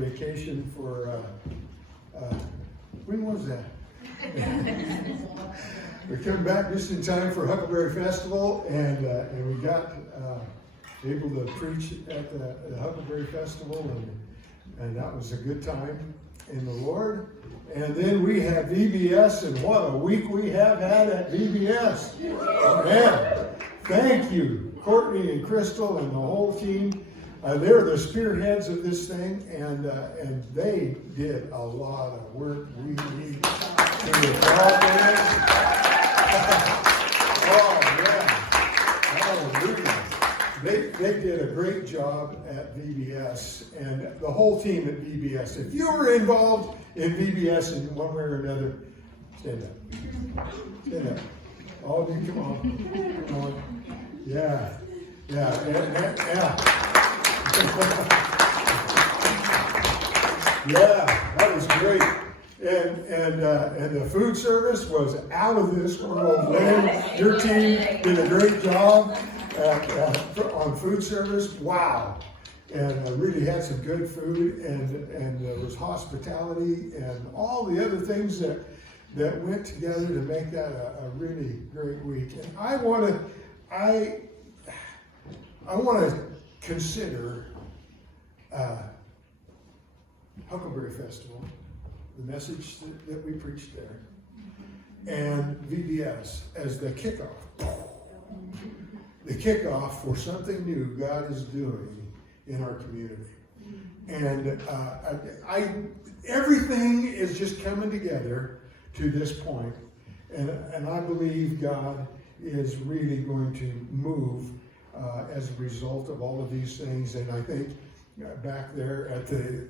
vacation for, when was that? We came back just in time for Huckleberry Festival, and we got able to preach at the Huckleberry Festival, and that was a good time in the Lord. And then we had VBS, and what a week we have had at VBS. Man, thank you, Courtney and Crystal and the whole team. They're the spearheads of this thing, and they did a lot of work. We need to applaud. Oh, yeah. Hallelujah. They did a great job at VBS, and the whole team at VBS. If you were involved in VBS in one way or another, stand up. Stand up. All of you, come on. Come on. Yeah. Yeah. Yeah. Yeah, that was great. And the food service was out of this world. Lynn, your team did a great job on food service. Wow. And really had some good food, and there was hospitality and all the other things that went together to make that a really great week. And I want to consider Huckleberry Festival, the message that we preached there, and VBS as the kickoff. The kickoff for something new God is doing in our community. And everything is just coming together to this point. And I believe God is really going to move as a result of all of these things. And I think back there at the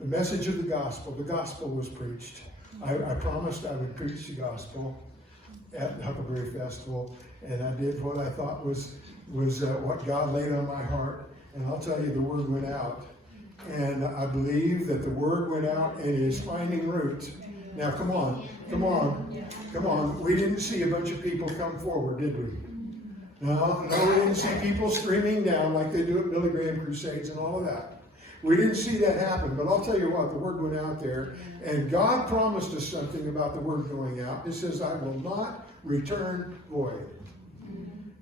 message of the gospel was preached. I promised I would preach the gospel at the Huckleberry Festival, and I did what I thought was what God laid on my heart. And I'll tell you, the word went out. And I believe that the word went out and is finding root. Now, come on. We didn't see a bunch of people come forward, did we? No, we didn't see people streaming down like they do at Billy Graham Crusades and all of that. We didn't see that happen, but I'll tell you what, the word went out there, and God promised us something about the word going out. It says, I will not return void.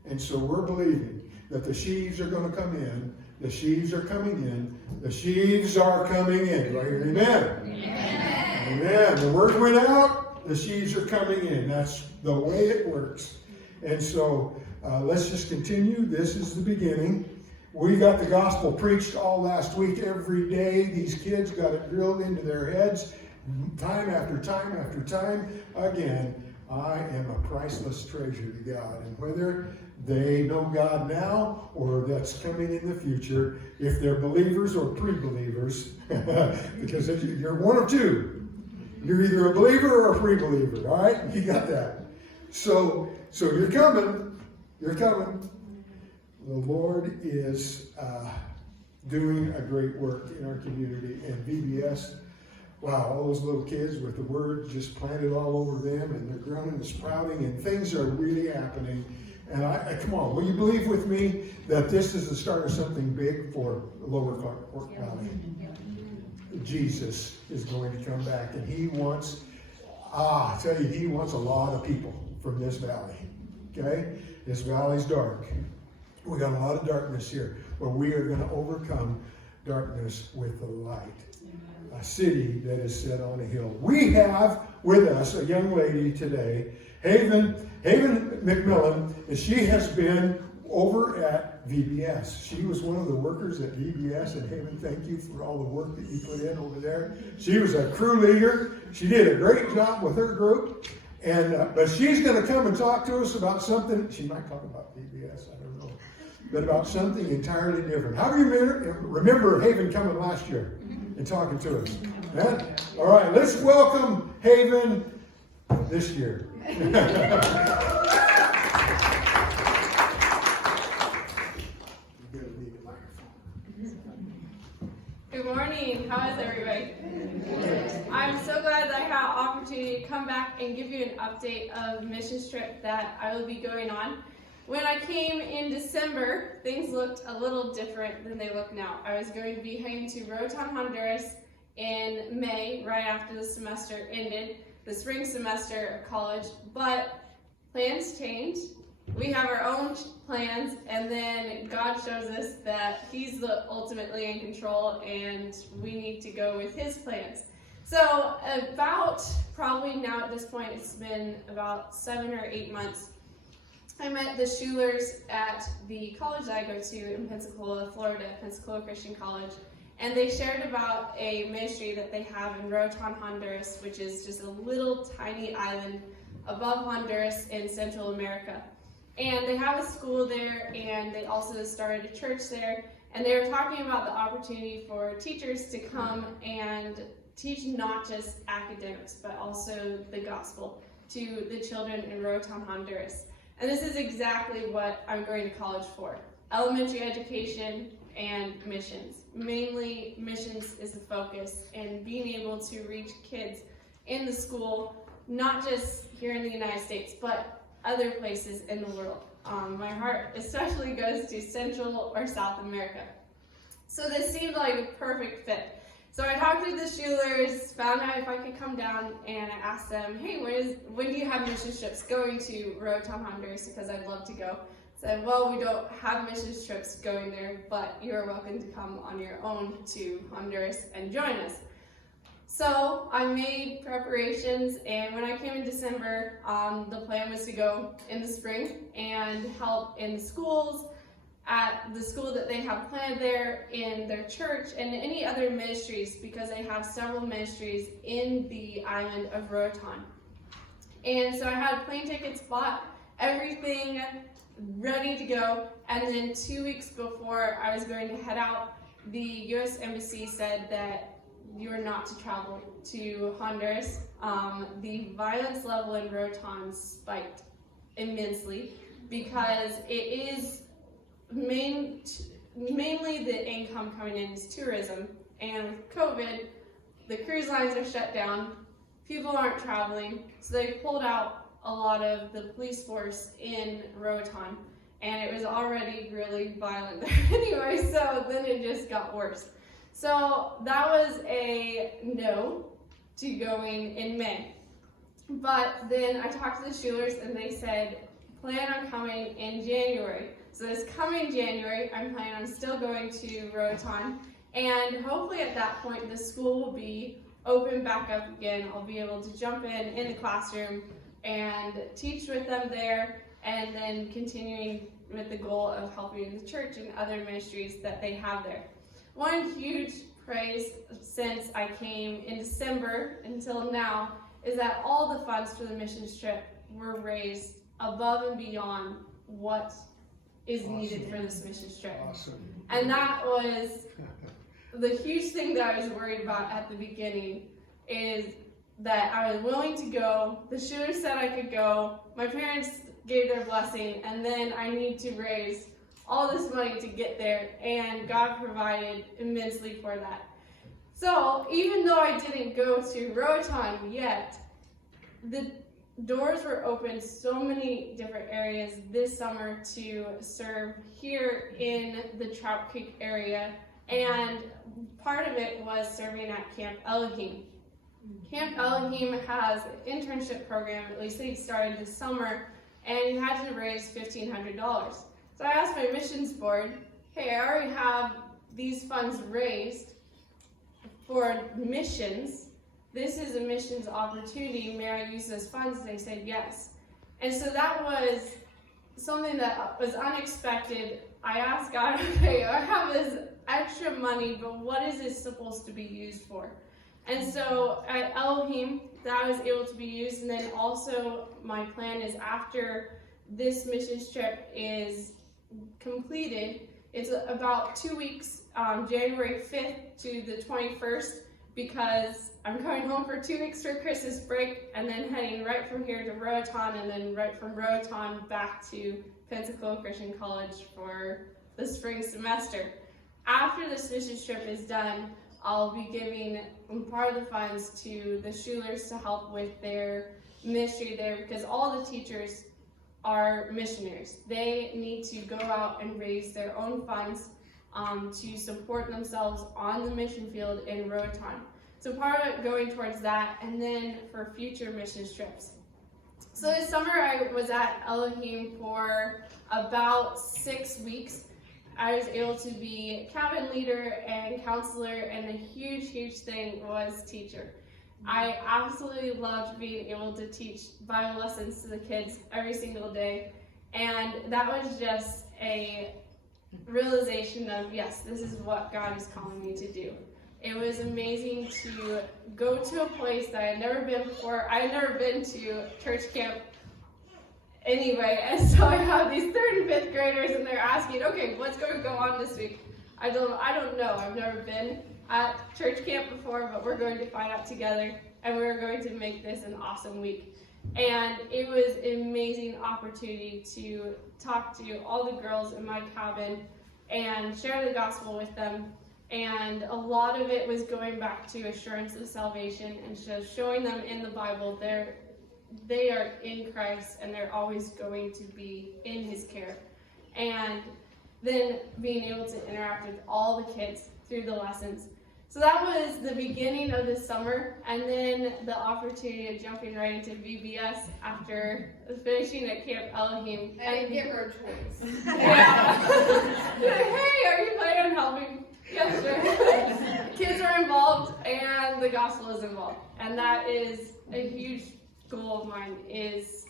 And so we're believing that the sheaves are going to come in. The sheaves are coming in. The sheaves are coming in. Right? Amen. Amen. Amen. The word went out. The sheaves are coming in. That's the way it works. And so let's just continue. This is the beginning. We got the gospel preached all last week. Every day, these kids got it drilled into their heads, time after time after time. Again, I am a priceless treasure to God. And whether they know God now or that's coming in the future, if they're believers or pre-believers, because you're one of two. You're either a believer or a pre-believer, all right? You got that. So you're coming. You're coming. The Lord is doing a great work in our community. And VBS, wow, all those little kids with the word just planted all over them, and they're growing and sprouting, and things are really happening. And I come on, will you believe with me that this is the start of something big for Lower Clark Valley? Jesus is going to come back, and he wants, I tell you, he wants a lot of people from this valley. Okay? This valley's dark. We got a lot of darkness here, but we are going to overcome darkness with the light. A city that is set on a hill. We have with us a young lady today, Haven McMillan, and she has been over at VBS. She was one of the workers at VBS, and Haven, thank you for all the work that you put in over there. She was a crew leader. She did a great job with her group, and but she's going to come and talk to us about something. She might talk about VBS, I don't know, but about something entirely different. How do you remember Haven coming last year and talking to us? Man? All right, let's welcome Haven this year. Good morning. How is everybody? I'm so glad that I had an opportunity to come back and give you an update of the mission trip that I will be going on. When I came in December, things looked a little different than they look now. I was going to be heading to Roatan, Honduras in May, right after the semester ended, the spring semester of college, but plans changed. We have our own plans, and then God shows us that He's ultimately in control, and we need to go with His plans. So about, probably now at this point, it's been about 7 or 8 months, I met the Schulers at the college that I go to in Pensacola, Florida, Pensacola Christian College, and they shared about a ministry that they have in Roatan, Honduras, which is just a little tiny island above Honduras in Central America. And they have a school there, and they also started a church there, and they were talking about the opportunity for teachers to come and teach not just academics, but also the gospel to the children in Roatan, Honduras. And this is exactly what I'm going to college for. Elementary education and missions. Mainly missions is the focus, and being able to reach kids in the school, not just here in the United States, but other places in the world. My heart especially goes to Central or South America. So this seemed like a perfect fit. So I talked to the Schulers, found out if I could come down, and I asked them, hey, when do you have mission trips going to Roatan, Honduras, because I'd love to go. Said, well, we don't have mission trips going there, but you're welcome to come on your own to Honduras and join us. So I made preparations, and when I came in December, the plan was to go in the spring and help in the schools, at the school that they have planned there, in their church, and any other ministries, because they have several ministries in the island of Roatan. And so I had plane tickets bought, everything ready to go, and then 2 weeks before I was going to head out, the U.S. Embassy said that you are not to travel to Honduras. The violence level in Roatan spiked immensely because it is mainly the income coming in is tourism, and with COVID, the cruise lines are shut down, people aren't traveling, so they pulled out a lot of the police force in Roatan, and it was already really violent there anyway, so then it just got worse. So that was a no to going in May. But then I talked to the Schulers, and they said, plan on coming in January. So this coming January, I'm planning on still going to Roatan, and hopefully at that point the school will be open back up again. I'll be able to jump in the classroom and teach with them there, and then continuing with the goal of helping the church and other ministries that they have there. One huge praise since I came in December until now is that all the funds for the missions trip were raised above and beyond what is needed for this missions trip. Awesome. And that was the huge thing that I was worried about at the beginning, is that I was willing to go, the Schulers said I could go, my parents gave their blessing, and then I need to raise all this money to get there, and God provided immensely for that. So even though I didn't go to Roatan yet, the doors were open so many different areas this summer to serve here in the Trout Creek area, and part of it was serving at Camp Elohim. Camp Elohim has an internship program, at least they started this summer, and you had to raise $1,500. So I asked my missions board, hey, I already have these funds raised for missions. This is a missions opportunity. May I use those funds? They said yes. And so that was something that was unexpected. I asked God, okay, I have this extra money, but what is this supposed to be used for? And so at Elohim, that was able to be used. And then also my plan is after this missions trip is completed, it's about 2 weeks, January 5th to the 21st, because I'm going home for 2 weeks for Christmas break, and then heading right from here to Roatan, and then right from Roatan back to Pensacola Christian College for the spring semester. After this mission trip is done, I'll be giving part of the funds to the Schulers to help with their ministry there, because all the teachers are missionaries. They need to go out and raise their own funds to support themselves on the mission field in Roatan. So part of it going towards that, and then for future mission trips. So this summer I was at Elohim for about 6 weeks. I was able to be cabin leader and counselor, and the huge thing was teacher. I absolutely loved being able to teach Bible lessons to the kids every single day, and that was just a realization of, yes, this is what God is calling me to do. It was amazing to go to a place that I had never been before. I had never been to church camp anyway, and so I have these 3rd and 5th graders, and they're asking, okay, what's going to go on this week? I don't know. I've never been at church camp before, but we're going to find out together, and we're going to make this an awesome week. And it was an amazing opportunity to talk to all the girls in my cabin and share the gospel with them. And a lot of it was going back to assurance of salvation and just showing them in the Bible they are in Christ and they're always going to be in his care. And then being able to interact with all the kids through the lessons. So that was the beginning of the summer, and then the opportunity of jumping right into VBS after finishing at Camp Elohim. I didn't give her a choice. Yeah. Hey, are you planning on helping? Yeah, sure. Kids are involved and the gospel is involved. And that is a huge goal of mine, is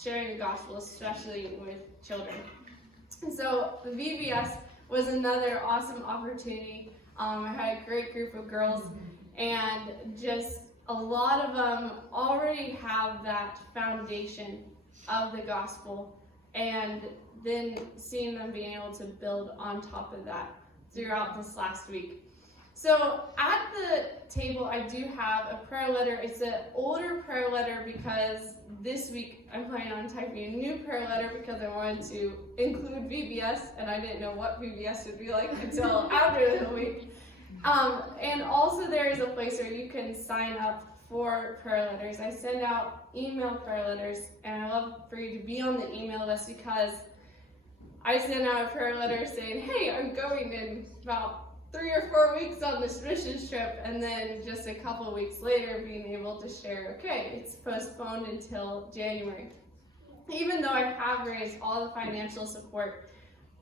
sharing the gospel, especially with children. And so the VBS was another awesome opportunity. I had a great group of girls, and just a lot of them already have that foundation of the gospel, and then seeing them being able to build on top of that throughout this last week. So at the table I do have a prayer letter. It's an older prayer letter because this week I'm planning on typing a new prayer letter because I wanted to include VBS, and I didn't know what VBS would be like until after the week. And also there is a place where you can sign up for prayer letters. I send out email prayer letters, and I love for you to be on the email list because I send out a prayer letter saying, hey, I'm going in about 3 or 4 weeks on this mission trip, and then just a couple of weeks later being able to share, okay, it's postponed until January. Even though I have raised all the financial support,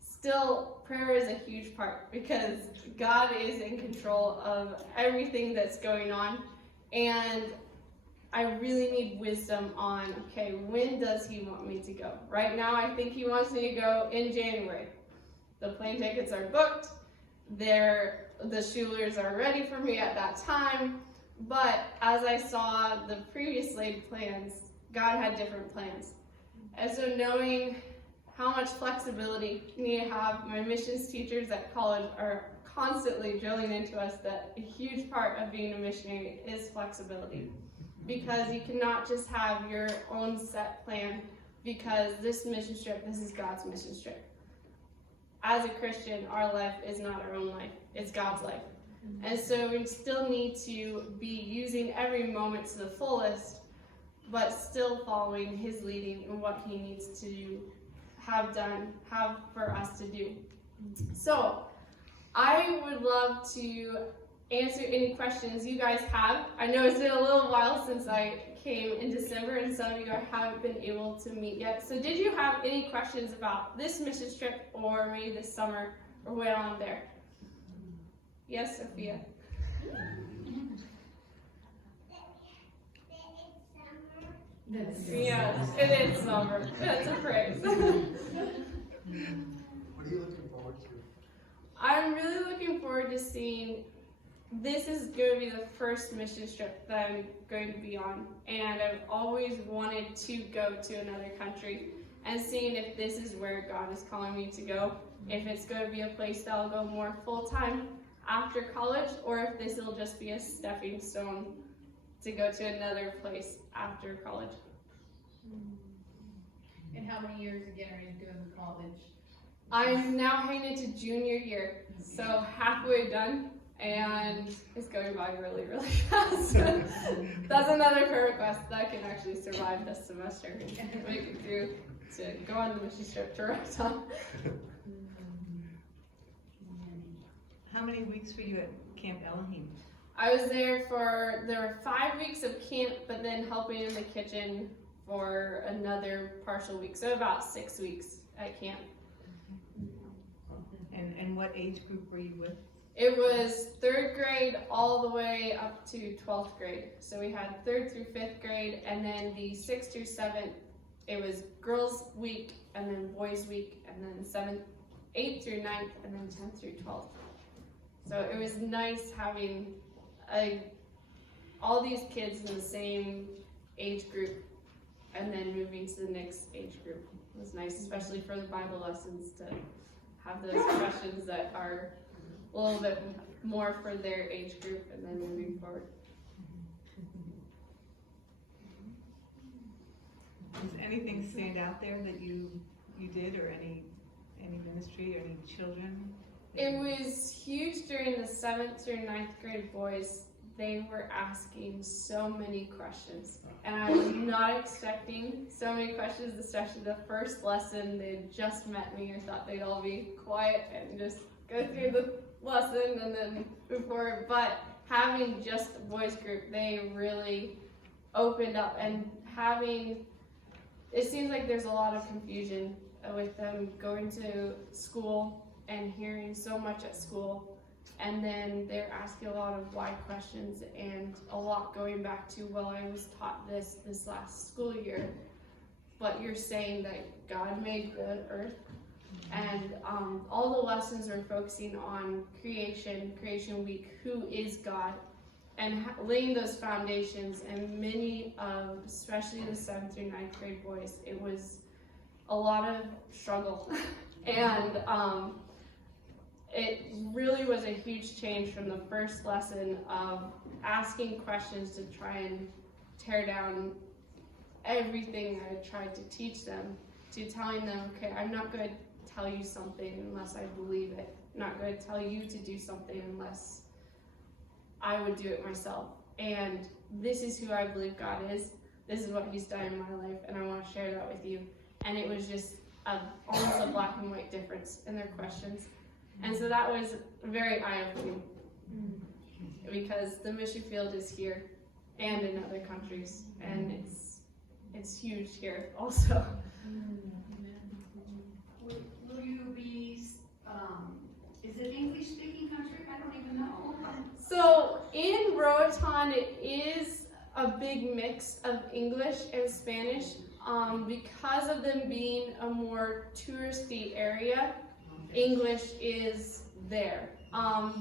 still prayer is a huge part because God is in control of everything that's going on, and I really need wisdom on, okay, when does he want me to go? Right now I think he wants me to go in January. The plane tickets are booked. The Schulers are ready for me at that time, but as I saw the previous laid plans, God had different plans. And so knowing how much flexibility you need to have, my missions teachers at college are constantly drilling into us that a huge part of being a missionary is flexibility, because you cannot just have your own set plan because this mission trip, this is God's mission trip. As a Christian, our life is not our own life, it's God's life. And so we still need to be using every moment to the fullest, but still following his leading and what he needs to have for us to do. So I would love to answer any questions you guys have. I know it's been a little while since I came in December, and some of you haven't been able to meet yet. So did you have any questions about this mission trip or maybe this summer or went on there? Yes, Sophia? Yes, it is summer. That's a phrase. What are you looking forward to? I'm really looking forward to seeing. This is going to be the first mission trip that I'm going to be on, and I've always wanted to go to another country and seeing if this is where God is calling me to go, if it's going to be a place that I'll go more full-time after college, or if this will just be a stepping stone to go to another place after college. And how many years again are you doing college? I'm now heading into junior year, so halfway done. and it's going by really, really fast. That's another prayer request that can actually survive this semester and make it through to go on the mission trip to Rotom. How many weeks were you at Camp Elohim? I was there were 5 weeks of camp, but then helping in the kitchen for another partial week, so about 6 weeks at camp. And what age group were you with? It was 3rd grade all the way up to 12th grade. So we had 3rd through 5th grade, and then the 6th through 7th, it was girls week, and then boys week, and then 8th through 9th, and then 10th through 12th. So it was nice having all these kids in the same age group, and then moving to the next age group. It was nice, especially for the Bible lessons, to have those questions that are a little bit more for their age group, and then moving forward. Does anything stand out there that you did, or any ministry, or any children? It was huge during the 7th through 9th grade boys. They were asking so many questions, and I was not expecting so many questions, especially the first lesson. They had just met me, or thought they'd all be quiet and just go through the lesson and then move forward. But having just the boys group, they really opened up, and it seems like there's a lot of confusion with them going to school and hearing so much at school, and then they're asking a lot of why questions, and a lot going back to, well, I was taught this last school year, but you're saying that God made the earth, and all the lessons are focusing on creation week, who is God, and laying those foundations. And many of, especially the 7th through 9th grade boys, it was a lot of struggle. And it really was a huge change from the first lesson of asking questions to try and tear down everything I tried to teach them, to telling them, okay, I'm not going to tell you something unless I believe it. I'm not going to tell you to do something unless I would do it myself. And this is who I believe God is. This is what He's done in my life, and I want to share that with you. And it was just almost a black and white difference in their questions. And so that was very eye-opening, because the mission field is here and in other countries, and it's huge here also. Will you be, is it English-speaking country? I don't even know. So in Roatan, it is a big mix of English and Spanish, because of them being a more touristy area. English is there.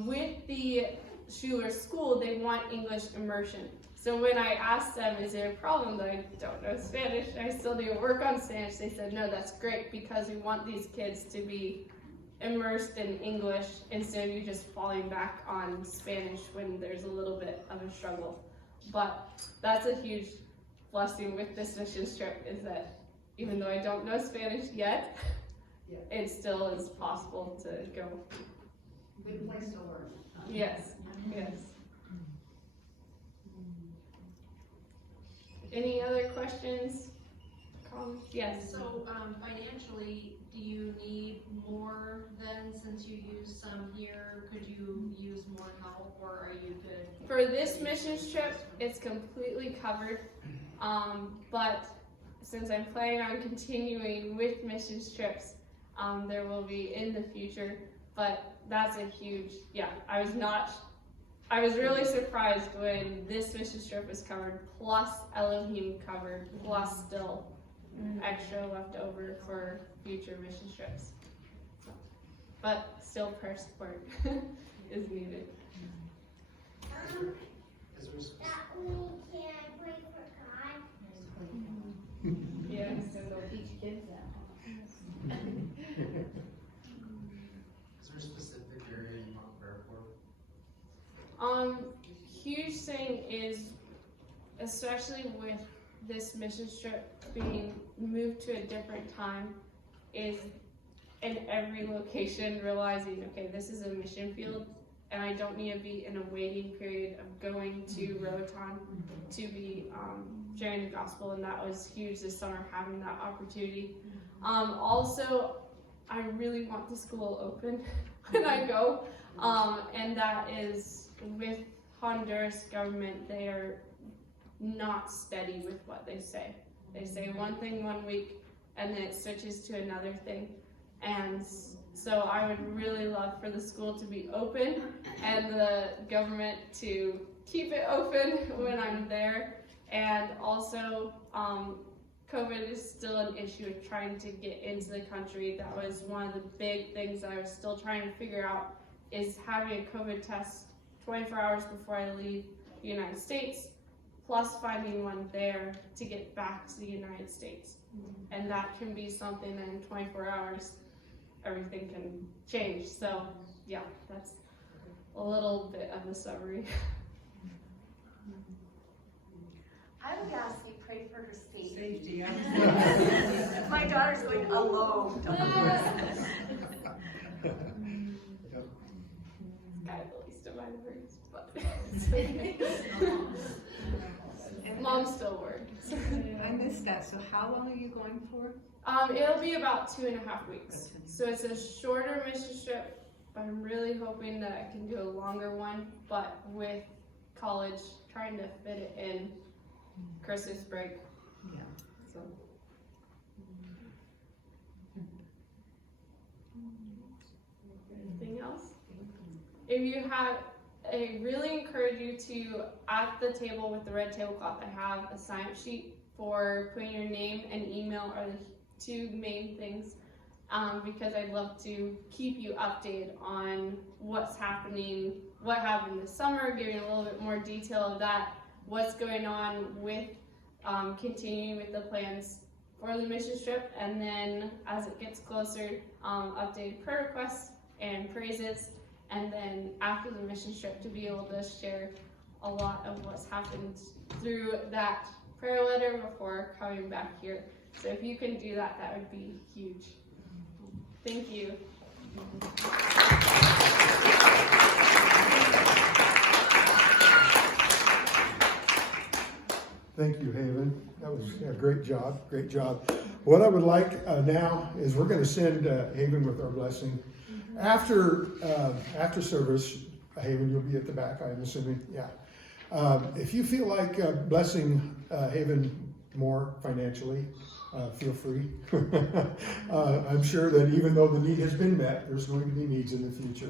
With the Schuler School, they want English immersion. So when I asked them, is there a problem that I don't know Spanish, I still need to work on Spanish, they said, no, that's great, because we want these kids to be immersed in English instead of you just falling back on Spanish when there's a little bit of a struggle. But that's a huge blessing with this mission trip, is that even though I don't know Spanish yet, it still is possible to go. Good place to learn. Yes, yes. Any other questions? Comments? Yes. So financially, do you need more then, since you use some here? Could you use more help, or are you good? For this mission trip, it's completely covered. But since I'm planning on continuing with mission trips, there will be in the future. But that's a huge, I was really surprised when this mission trip was covered, plus Elohim covered, plus still extra left over for future mission trips. But still prayer support is needed. Yes. So they'll teach kids that. Is there a specific area you want prayer for? Huge thing is, especially with this mission trip being moved to a different time, is in every location realizing, okay, this is a mission field, and I don't need to be in a waiting period of going to Rotan to be sharing the gospel, and that was huge this summer, having that opportunity. Also, I really want the school open when I go, and that is with Honduras government. They are not steady with what they say. They say one thing one week, and then it switches to another thing. And so I would really love for the school to be open and the government to keep it open when I'm there. And also, COVID is still an issue of trying to get into the country. That was one of the big things I was still trying to figure out, is having a COVID test 24 hours before I leave the United States, plus finding one there to get back to the United States. And that can be something that in 24 hours, everything can change. So yeah, that's a little bit of a summary. I would ask you pray for her safety. Safety, yeah. My daughter's going alone to Honduras. I have the least of my worries, but Mom still works. I missed that, so how long are you going for? It'll be about 2.5 weeks. So it's a shorter mission trip, but I'm really hoping that I can do a longer one, but with college, trying to fit it in Christmas break. Yeah. So. Anything else? If you have, I really encourage you to, at the table with the red tablecloth, I have a sign-up sheet for putting your name and email are the two main things, because I'd love to keep you updated on what's happening, what happened this summer, giving a little bit more detail of that, what's going on with continuing with the plans for the mission trip, and then as it gets closer, updated prayer requests and praises, and then after the mission trip to be able to share a lot of what's happened through that prayer letter before coming back here. So if you can do that, that would be huge. Thank you. Thank you, Haven. That was a great job, great job. What I would like now is we're going to send Haven with our blessing. After service, Haven, you'll be at the back, I'm assuming, yeah. If you feel like blessing Haven more financially, feel free. I'm sure that even though the need has been met, there's going to be needs in the future.